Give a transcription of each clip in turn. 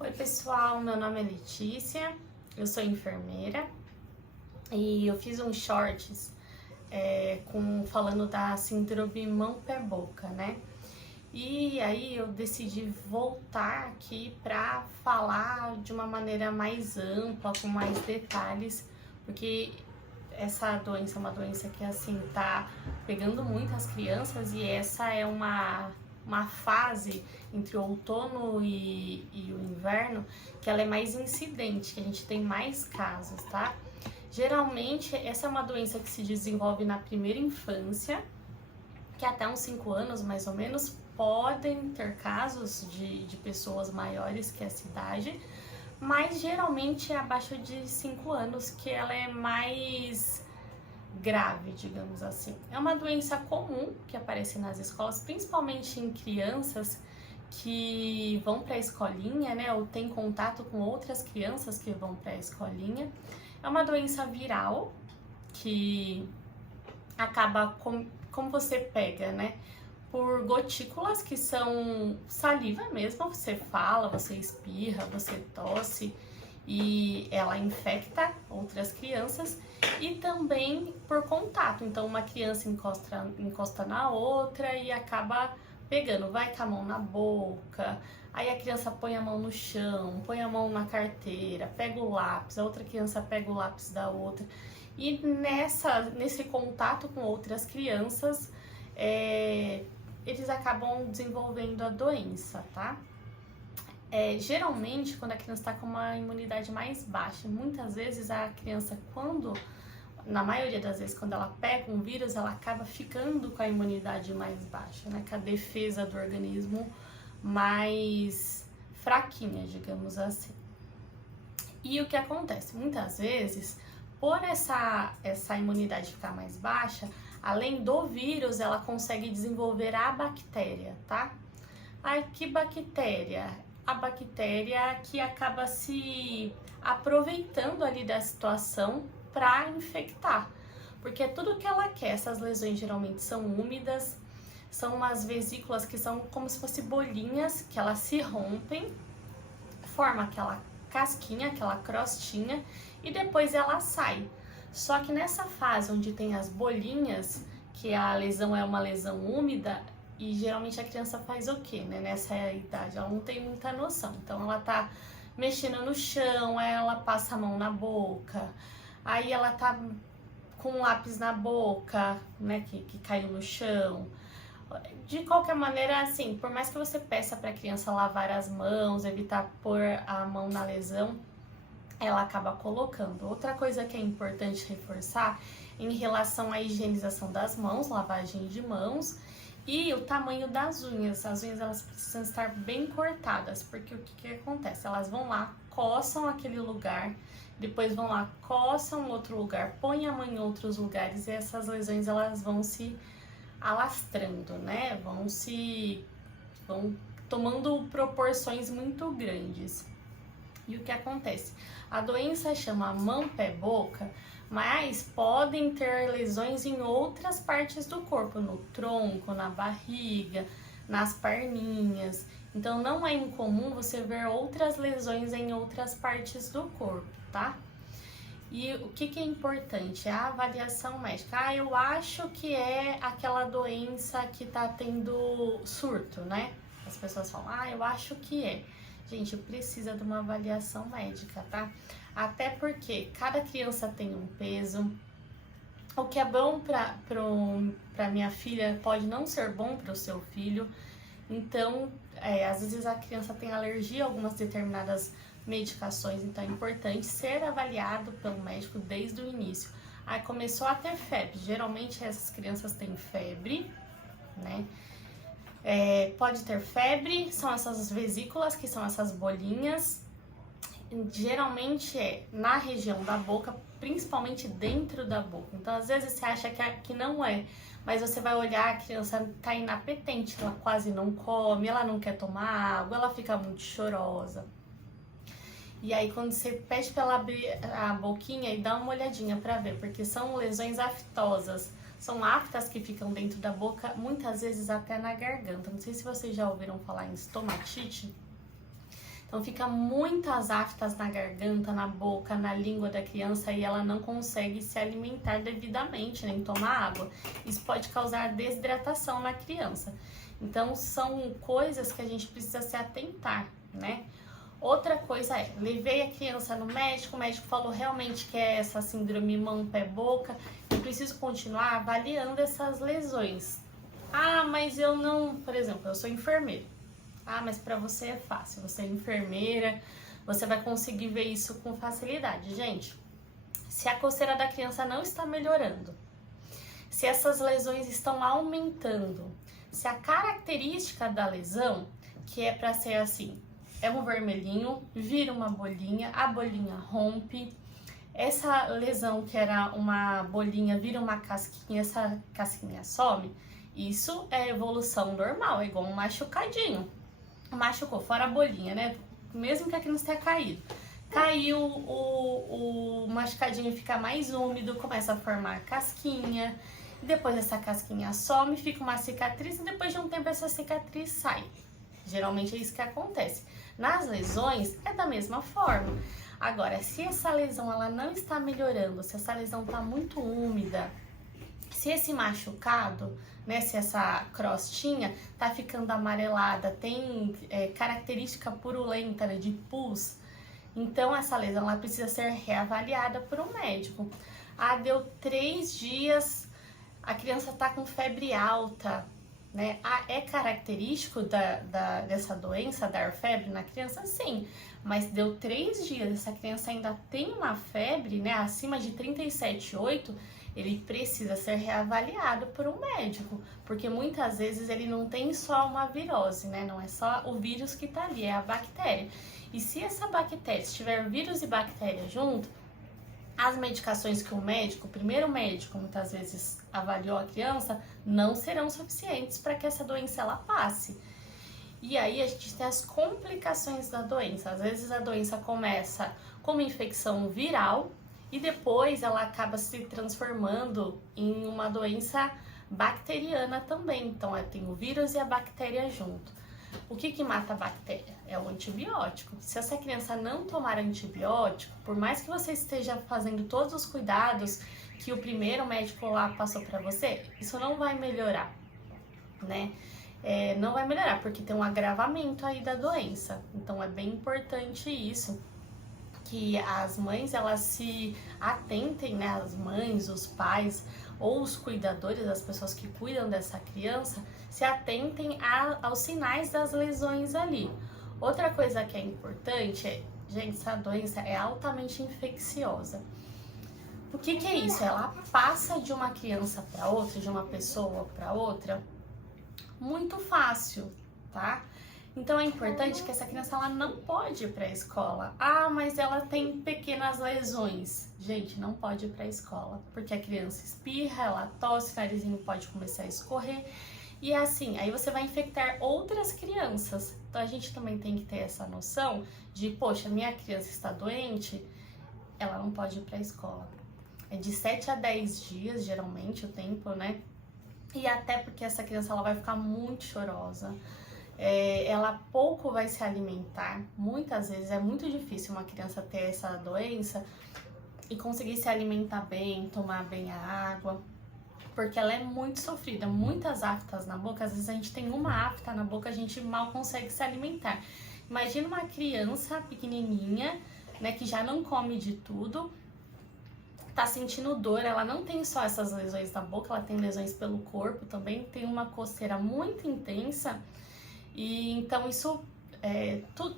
Oi pessoal, meu nome é Letícia, eu sou enfermeira e eu fiz um shorts falando da síndrome mão-pé-boca, né? E aí eu decidi voltar aqui para falar de uma maneira mais ampla, com mais detalhes, porque essa doença é uma doença que assim tá pegando muitas crianças e essa é uma fase entre o outono e o inverno que ela é mais incidente, que a gente tem mais casos, tá? Geralmente essa é uma doença que se desenvolve na primeira infância, que até uns 5 anos mais ou menos podem ter casos de pessoas maiores que essa idade, mas geralmente é abaixo de 5 anos que ela é mais grave, digamos assim. É uma doença comum que aparece nas escolas, principalmente em crianças que vão para a escolinha, né, ou tem contato com outras crianças que vão para a escolinha. É uma doença viral que acaba como você pega, né, por gotículas que são saliva mesmo, você fala, você espirra, você tosse e ela infecta outras crianças, e também por contato. Então uma criança encosta na outra e acaba pegando, vai com a mão na boca, aí a criança põe a mão no chão, põe a mão na carteira, pega o lápis, a outra criança pega o lápis da outra. E nesse contato com outras crianças, eles acabam desenvolvendo a doença, tá? Geralmente, quando a criança está com uma imunidade mais baixa, muitas vezes a criança, na maioria das vezes, quando ela pega um vírus, ela acaba ficando com a imunidade mais baixa, né? Com a defesa do organismo mais fraquinha, digamos assim. E o que acontece? Muitas vezes, por essa imunidade ficar mais baixa, além do vírus, ela consegue desenvolver a bactéria, tá? Ai, que bactéria? A bactéria que acaba se aproveitando ali da situação para infectar. Porque tudo que ela quer, essas lesões geralmente são úmidas, são umas vesículas que são como se fossem bolinhas, que elas se rompem, forma aquela casquinha, aquela crostinha, e depois ela sai. Só que nessa fase onde tem as bolinhas, que a lesão é uma lesão úmida, e geralmente a criança faz o quê, né? Nessa idade, ela não tem muita noção. Então ela tá mexendo no chão, aí ela passa a mão na boca, aí ela tá com um lápis na boca, né? Que caiu no chão. De qualquer maneira, assim, por mais que você peça para a criança lavar as mãos, evitar pôr a mão na lesão, ela acaba colocando. Outra coisa que é importante reforçar em relação à higienização das mãos, lavagem de mãos, e o tamanho das unhas. As unhas elas precisam estar bem cortadas, porque o que acontece? Elas vão lá, coçam aquele lugar, depois vão lá, coçam outro lugar, põem a mão em outros lugares, e essas lesões elas vão se alastrando, né? Vão tomando proporções muito grandes. E o que acontece? A doença chama mão-pé-boca, mas podem ter lesões em outras partes do corpo, no tronco, na barriga, nas perninhas. Então não é incomum você ver outras lesões em outras partes do corpo, tá? E o que é importante? É a avaliação médica. Eu acho que é aquela doença que tá tendo surto, né? As pessoas falam, eu acho que é. Gente, precisa de uma avaliação médica, tá? Até porque cada criança tem um peso. O que é bom pra minha filha pode não ser bom para o seu filho. Então, às vezes a criança tem alergia a algumas determinadas medicações, então é importante ser avaliado pelo médico desde o início. Aí começou a ter febre, geralmente essas crianças têm febre, né? Pode ter febre, são essas vesículas, que são essas bolinhas, geralmente na região da boca, principalmente dentro da boca. Então às vezes você acha que não é, mas você vai olhar, a criança tá inapetente, ela quase não come, ela não quer tomar água, ela fica muito chorosa. E aí quando você pede pra ela abrir a boquinha e dá uma olhadinha pra ver, porque são lesões aftosas. São aftas que ficam dentro da boca, muitas vezes até na garganta. Não sei se vocês já ouviram falar em estomatite. Então fica muitas aftas na garganta, na boca, na língua da criança e ela não consegue se alimentar devidamente, nem tomar água. Isso pode causar desidratação na criança. Então são coisas que a gente precisa se atentar, né? Outra coisa é, levei a criança no médico, o médico falou realmente que é essa síndrome mão-pé-boca, eu preciso continuar avaliando essas lesões. Ah, mas eu não, por exemplo, eu sou enfermeira. Ah, mas para você é fácil, você é enfermeira, você vai conseguir ver isso com facilidade. Gente, se a coceira da criança não está melhorando, se essas lesões estão aumentando, se a característica da lesão, que é para ser assim, é um vermelhinho, vira uma bolinha, a bolinha rompe, essa lesão que era uma bolinha vira uma casquinha, essa casquinha some, isso é evolução normal, é igual um machucadinho. Machucou, fora a bolinha, né? Mesmo que a criança tenha caído. Caiu, o machucadinho fica mais úmido, começa a formar casquinha, e depois essa casquinha some, fica uma cicatriz, e depois de um tempo essa cicatriz sai. Geralmente é isso que acontece. Nas lesões é da mesma forma. Agora, se essa lesão ela não está melhorando, se essa lesão está muito úmida, se esse machucado, né, se essa crostinha tá ficando amarelada, tem característica purulenta, né, de pus, então essa lesão ela precisa ser reavaliada por um médico. Ah, deu 3 dias, a criança tá com febre alta, né? Ah, é característico dessa doença, dar febre na criança? Sim, mas deu 3 dias, essa criança ainda tem uma febre, né, acima de 37,8, ele precisa ser reavaliado por um médico, porque muitas vezes ele não tem só uma virose, né, não é só o vírus que tá ali, é a bactéria. E se essa bactéria, se tiver vírus e bactéria junto, as medicações que o primeiro médico, muitas vezes avaliou a criança, não serão suficientes para que essa doença ela passe. E aí a gente tem as complicações da doença. Às vezes a doença começa como infecção viral e depois ela acaba se transformando em uma doença bacteriana também. Então tem o vírus e a bactéria junto. O que mata a bactéria? É o antibiótico. Se essa criança não tomar antibiótico, por mais que você esteja fazendo todos os cuidados que o primeiro médico lá passou para você, isso não vai melhorar, né? Não vai melhorar, porque tem um agravamento aí da doença. Então é bem importante isso, que as mães elas se atentem, né? As mães, os pais ou os cuidadores, as pessoas que cuidam dessa criança, se atentem aos sinais das lesões ali. Outra coisa que é importante é, gente, essa doença é altamente infecciosa. O que é isso? Ela passa de uma criança para outra, de uma pessoa para outra, muito fácil, tá? Então é importante que essa criança ela não pode ir para a escola. Ah, mas ela tem pequenas lesões. Gente, não pode ir para a escola, porque a criança espirra, ela tosse, o narizinho pode começar a escorrer. E assim, aí você vai infectar outras crianças. Então a gente também tem que ter essa noção de, poxa, minha criança está doente, ela não pode ir para a escola. É de 7 a 10 dias, geralmente, o tempo, né? E até porque essa criança ela vai ficar muito chorosa. Ela pouco vai se alimentar. Muitas vezes é muito difícil uma criança ter essa doença e conseguir se alimentar bem, tomar bem a água, porque ela é muito sofrida, muitas aftas na boca. Às vezes a gente tem uma afta na boca, a gente mal consegue se alimentar. Imagina uma criança pequenininha, né, que já não come de tudo, tá sentindo dor, ela não tem só essas lesões na boca, ela tem lesões pelo corpo também, tem uma coceira muito intensa. E então isso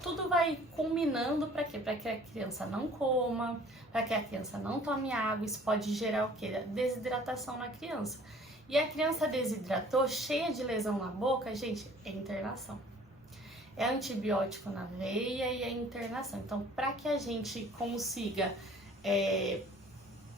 tudo vai culminando para quê? Para que a criança não coma, para que a criança não tome água. Isso pode gerar o quê? Desidratação na criança. E a criança desidratou, cheia de lesão na boca, gente, é internação. É antibiótico na veia e é internação. Então, para que a gente consiga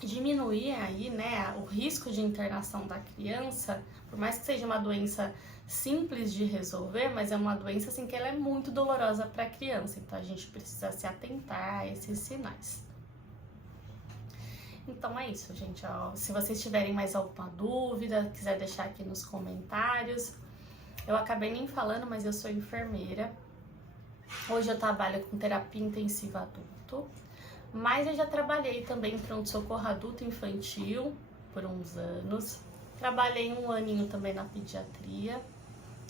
diminuir aí, né, o risco de internação da criança, por mais que seja uma doença simples de resolver, mas é uma doença assim que ela é muito dolorosa para a criança, então a gente precisa se atentar a esses sinais. Então é isso, gente. Ó, se vocês tiverem mais alguma dúvida, quiser deixar aqui nos comentários. Eu acabei nem falando, mas eu sou enfermeira. Hoje eu trabalho com terapia intensiva adulto, mas eu já trabalhei também em pronto-socorro adulto e infantil por uns anos. Trabalhei um aninho também na pediatria,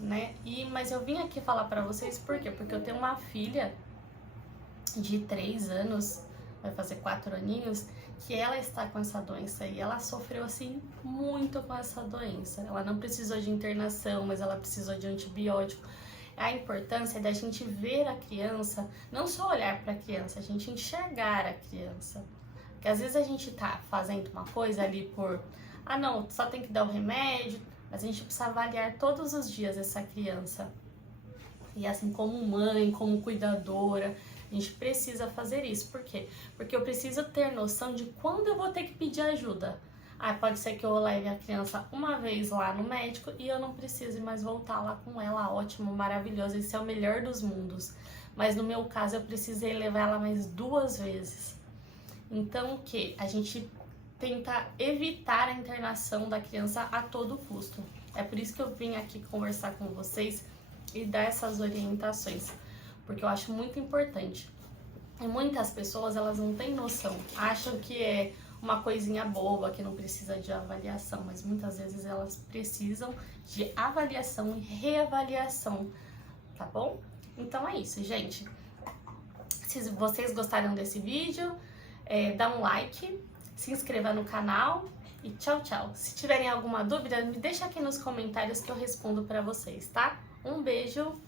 né? Mas eu vim aqui falar pra vocês por quê? Porque eu tenho uma filha de 3 anos, vai fazer 4 aninhos, que ela está com essa doença e ela sofreu assim muito com essa doença. Ela não precisou de internação, mas ela precisou de antibiótico. A importância da gente ver a criança, não só olhar para a criança, a gente enxergar a criança. Porque às vezes a gente tá fazendo uma coisa ali por, não, só tem que dar o remédio, mas a gente precisa avaliar todos os dias essa criança. E assim, como mãe, como cuidadora, a gente precisa fazer isso. Por quê? Porque eu preciso ter noção de quando eu vou ter que pedir ajuda. Pode ser que eu leve a criança uma vez lá no médico e eu não precise mais voltar lá com ela. Ótimo, maravilhoso, esse é o melhor dos mundos. Mas no meu caso, eu precisei levar ela mais 2 vezes. Então, o que? A gente tenta evitar a internação da criança a todo custo. É por isso que eu vim aqui conversar com vocês e dar essas orientações, porque eu acho muito importante. E muitas pessoas, elas não têm noção, acham que é uma coisinha boba, que não precisa de avaliação, mas muitas vezes elas precisam de avaliação e reavaliação, tá bom? Então é isso, gente. Se vocês gostaram desse vídeo, dá um like, se inscreva no canal e tchau, tchau. Se tiverem alguma dúvida, me deixa aqui nos comentários que eu respondo pra vocês, tá? Um beijo!